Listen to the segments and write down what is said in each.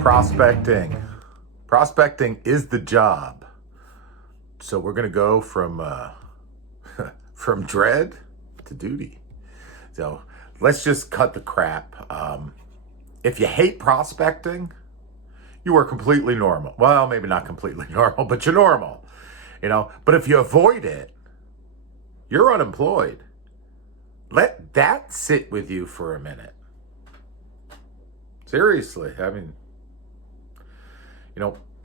Prospecting. Prospecting is the job. So we're going to go from from dread to duty. So let's just cut the crap. If you hate prospecting, you are completely normal. Well, maybe not completely normal, but you're normal. But if you avoid it, you're unemployed. Let that sit with you for a minute. Seriously, I mean,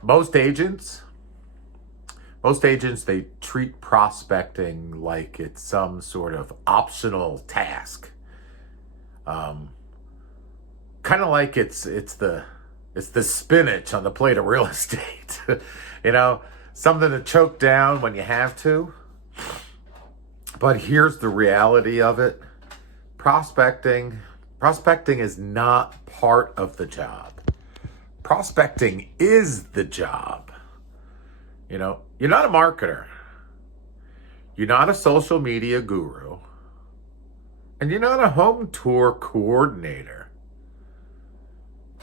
most agents, they treat prospecting like it's some sort of optional task. Kind of like it's the spinach on the plate of real estate. Something to choke down when you have to. But here's the reality of it. Prospecting is not part of the job. Prospecting is the job. You're not a marketer. You're not a social media guru. And you're not a home tour coordinator.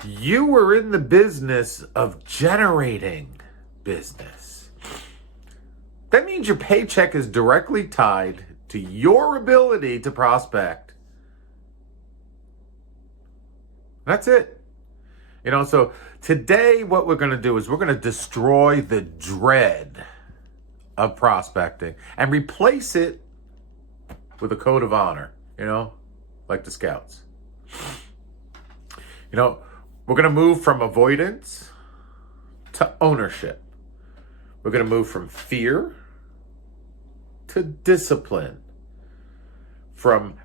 You were in the business of generating business. That means your paycheck is directly tied to your ability to prospect. That's it. So today what we're going to do is we're going to destroy the dread of prospecting and replace it with a code of honor, like the Scouts. We're going to move from avoidance to ownership. We're going to move from fear to discipline, from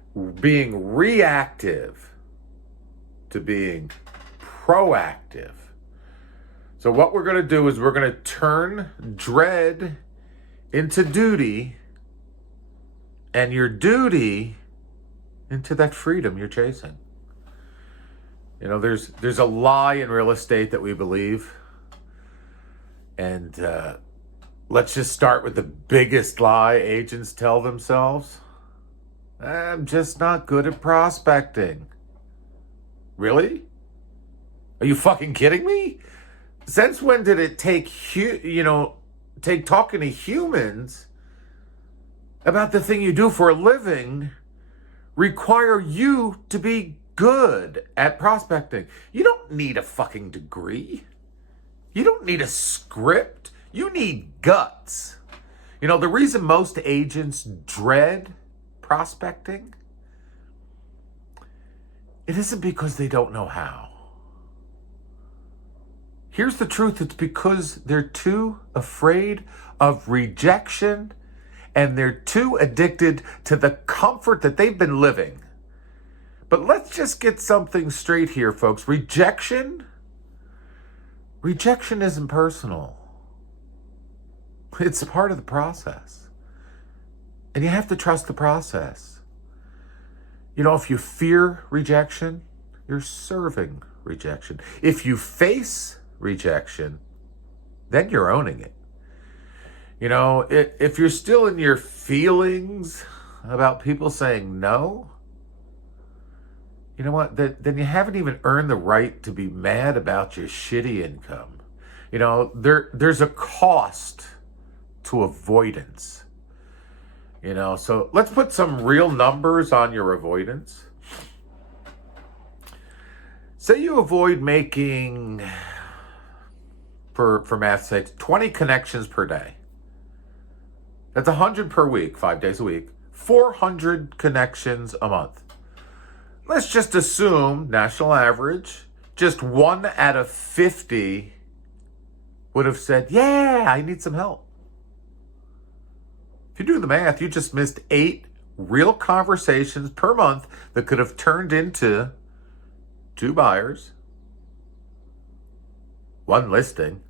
being reactive to being proactive. So what we're going to do is we're going to turn dread into duty, and your duty into that freedom you're chasing. There's a lie in real estate that we believe. And let's just start with the biggest lie agents tell themselves. I'm just not good at prospecting. Really? Are you fucking kidding me? Since when did it take talking to humans about the thing you do for a living require you to be good at prospecting? You don't need a fucking degree. You don't need a script. You need guts. The reason most agents dread prospecting, it isn't because they don't know how. Here's the truth. It's because they're too afraid of rejection and they're too addicted to the comfort that they've been living. But let's just get something straight here, folks. Rejection isn't personal. It's a part of the process. And you have to trust the process. If you fear rejection, you're serving rejection. If you face rejection, then you're owning it. If you're still in your feelings about people saying no, you know what? Then you haven't even earned the right to be mad about your shitty income. There's a cost to avoidance. So let's put some real numbers on your avoidance. Say you avoid making, for math's sake, 20 connections per day. That's 100 per week, 5 days a week. 400 connections a month. Let's just assume, national average, just 1 out of 50 would have said, yeah, I need some help. If you do the math, you just missed 8 real conversations per month that could have turned into 2 buyers, 1 listing,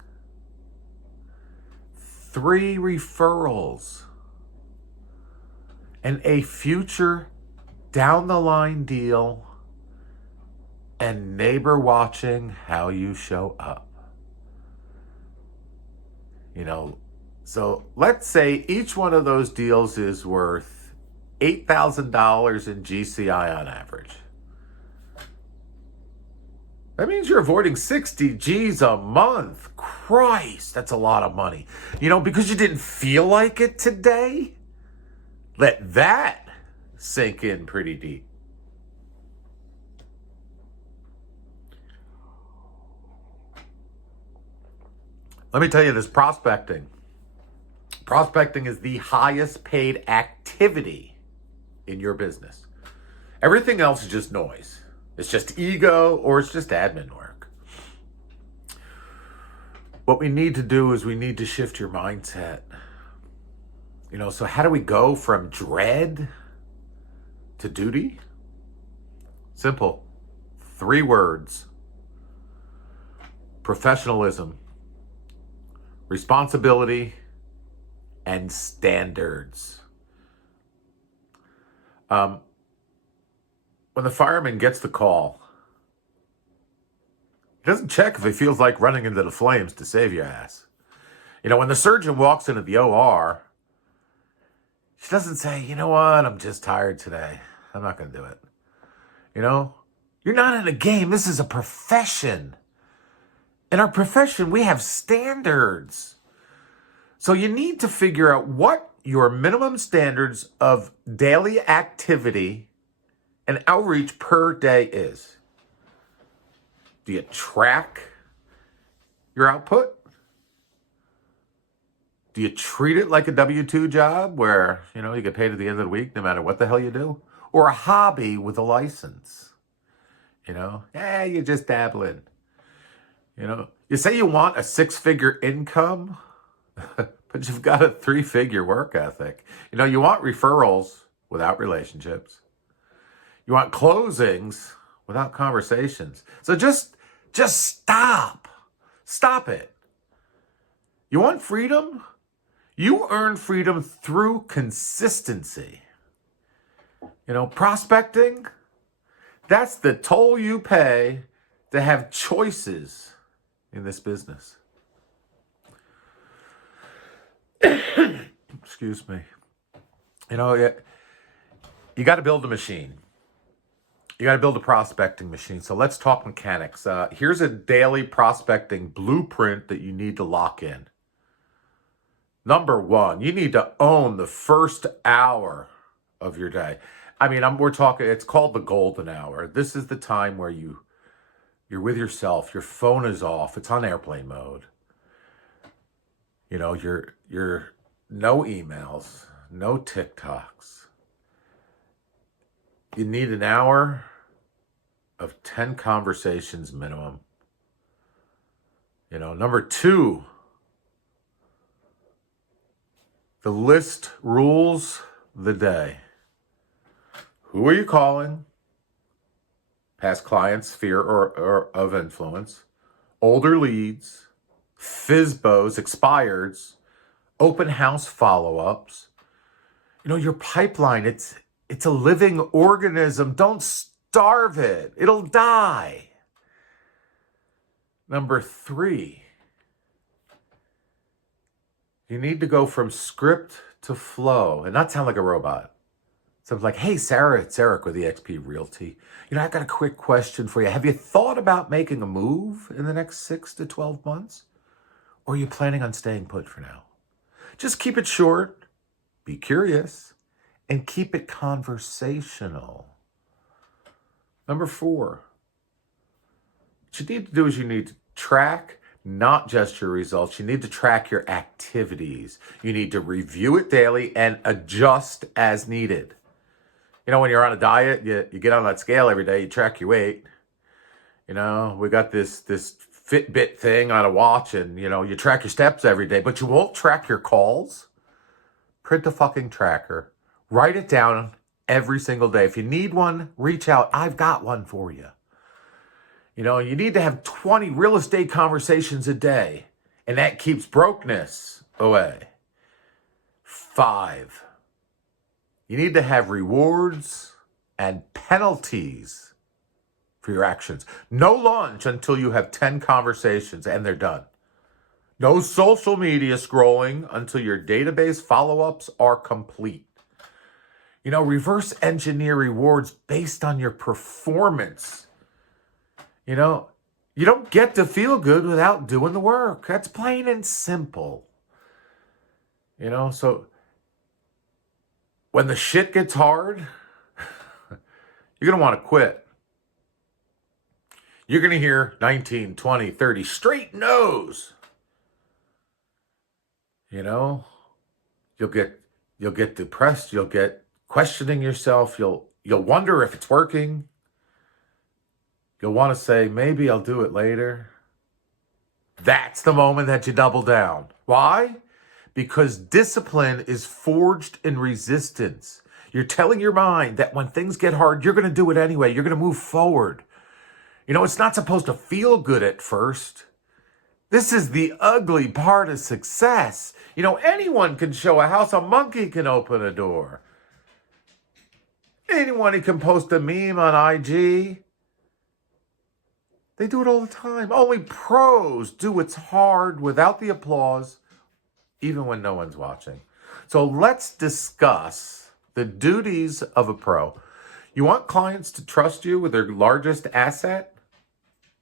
3 referrals, and a future down the line deal, and neighbor watching how you show up. So let's say each one of those deals is worth $8,000 in GCI on average. That means you're avoiding 60 G's a month. Christ, that's a lot of money. Because you didn't feel like it today? Let that sink in pretty deep. Let me tell you this, prospecting. Prospecting is the highest paid activity in your business. Everything else is just noise. It's just ego or it's just admin work. What we need to do is we need to shift your mindset. So how do we go from dread to duty? Simple. 3 words. Professionalism, responsibility, and standards. When the fireman gets the call, he doesn't check if he feels like running into the flames to save your ass. When the surgeon walks into the OR, she doesn't say, you know what, I'm just tired today. I'm not going to do it. You're not in a game. This is a profession. In our profession, we have standards. So you need to figure out what your minimum standards of daily activity and outreach per day is. Do you track your output? Do you treat it like a W-2 job where, you get paid at the end of the week no matter what the hell you do? Or a hobby with a license? You're just dabbling. You say you want a 6-figure income, but you've got a 3-figure work ethic. You want referrals without relationships. You want closings without conversations. So just stop. Stop it. You want freedom? You earn freedom through consistency. Prospecting, that's the toll you pay to have choices in this business. Excuse me. You got to build a machine. You got to build a prospecting machine. So let's talk mechanics. Here's a daily prospecting blueprint that you need to lock in. Number 1, you need to own the first hour of your day. We're talking, it's called the golden hour. This is the time where you're with yourself. Your phone is off. It's on airplane mode. You're no emails, no TikToks. You need an hour of 10 conversations minimum. Number 2, the list rules the day. Who are you calling? Past clients, sphere or of influence, older leads, FSBOs, expireds, open house follow-ups. Your pipeline, it's a living organism. Don't starve it. It'll die. Number 3, you need to go from script to flow and not sound like a robot. Sounds like, hey, Sarah, it's Eric with eXp Realty. I've got a quick question for you. Have you thought about making a move in the next 6 to 12 months? Or are you planning on staying put for now? Just keep it short, be curious, and keep it conversational. Number 4, what you need to do is you need to track not just your results. You need to track your activities. You need to review it daily and adjust as needed. When you're on a diet, you get on that scale every day, you track your weight. We got this Fitbit thing on a watch and, you track your steps every day, but you won't track your calls. Print a fucking tracker. Write it down every single day. If you need one, reach out. I've got one for you. You need to have 20 real estate conversations a day, and that keeps brokenness away. 5, you need to have rewards and penalties for your actions. No lunch until you have 10 conversations and they're done. No social media scrolling until your database follow-ups are complete. Reverse engineer rewards based on your performance. You don't get to feel good without doing the work. That's plain and simple. So when the shit gets hard, you're going to want to quit. You're going to hear 19, 20, 30 straight no's. You'll get depressed, you'll get questioning yourself, you'll wonder if it's working. You'll want to say, maybe I'll do it later. That's the moment that you double down. Why? Because discipline is forged in resistance. You're telling your mind that when things get hard, you're going to do it anyway. You're going to move forward. It's not supposed to feel good at first. This is the ugly part of success. Anyone can show a house. A monkey can open a door. Anyone can post a meme on IG. They do it all the time. Only pros do what's hard without the applause, even when no one's watching. So let's discuss the duties of a pro. You want clients to trust you with their largest asset?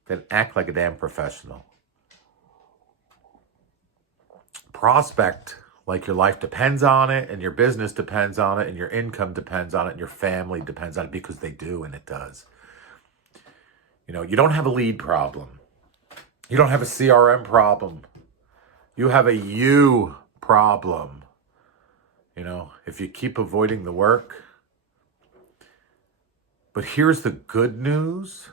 Then act like a damn professional. Prospect like your life depends on it, and your business depends on it, and your income depends on it, and your family depends on it, because they do, and it does. You don't have a lead problem. You don't have a CRM problem. You have a you problem. If you keep avoiding the work. But here's the good news.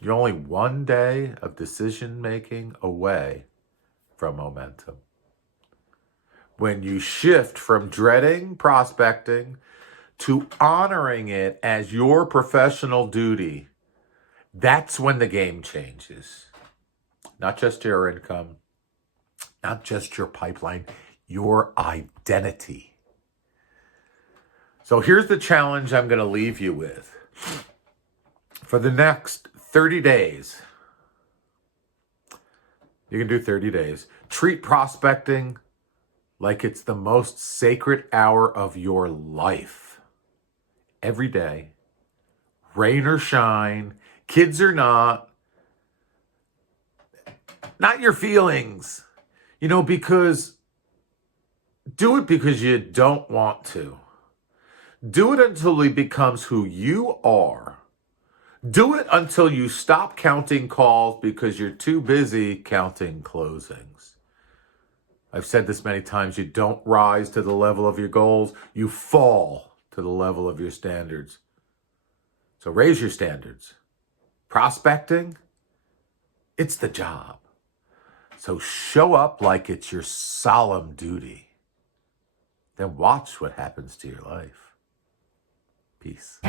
You're only one day of decision making away from momentum. When you shift from dreading prospecting to honoring it as your professional duty, that's when the game changes. Not just your income, not just your pipeline, your identity. So here's the challenge I'm going to leave you with. For the next 30 days, you can do 30 days. Treat prospecting like it's the most sacred hour of your life. Every day, rain or shine, kids or not your feelings, because do it because you don't want to. Do it until it becomes who you are. Do it until you stop counting calls because you're too busy counting closings. I've said this many times, you don't rise to the level of your goals, you fall to the level of your standards. So raise your standards. Prospecting, it's the job. So show up like it's your solemn duty. Then watch what happens to your life. Peace.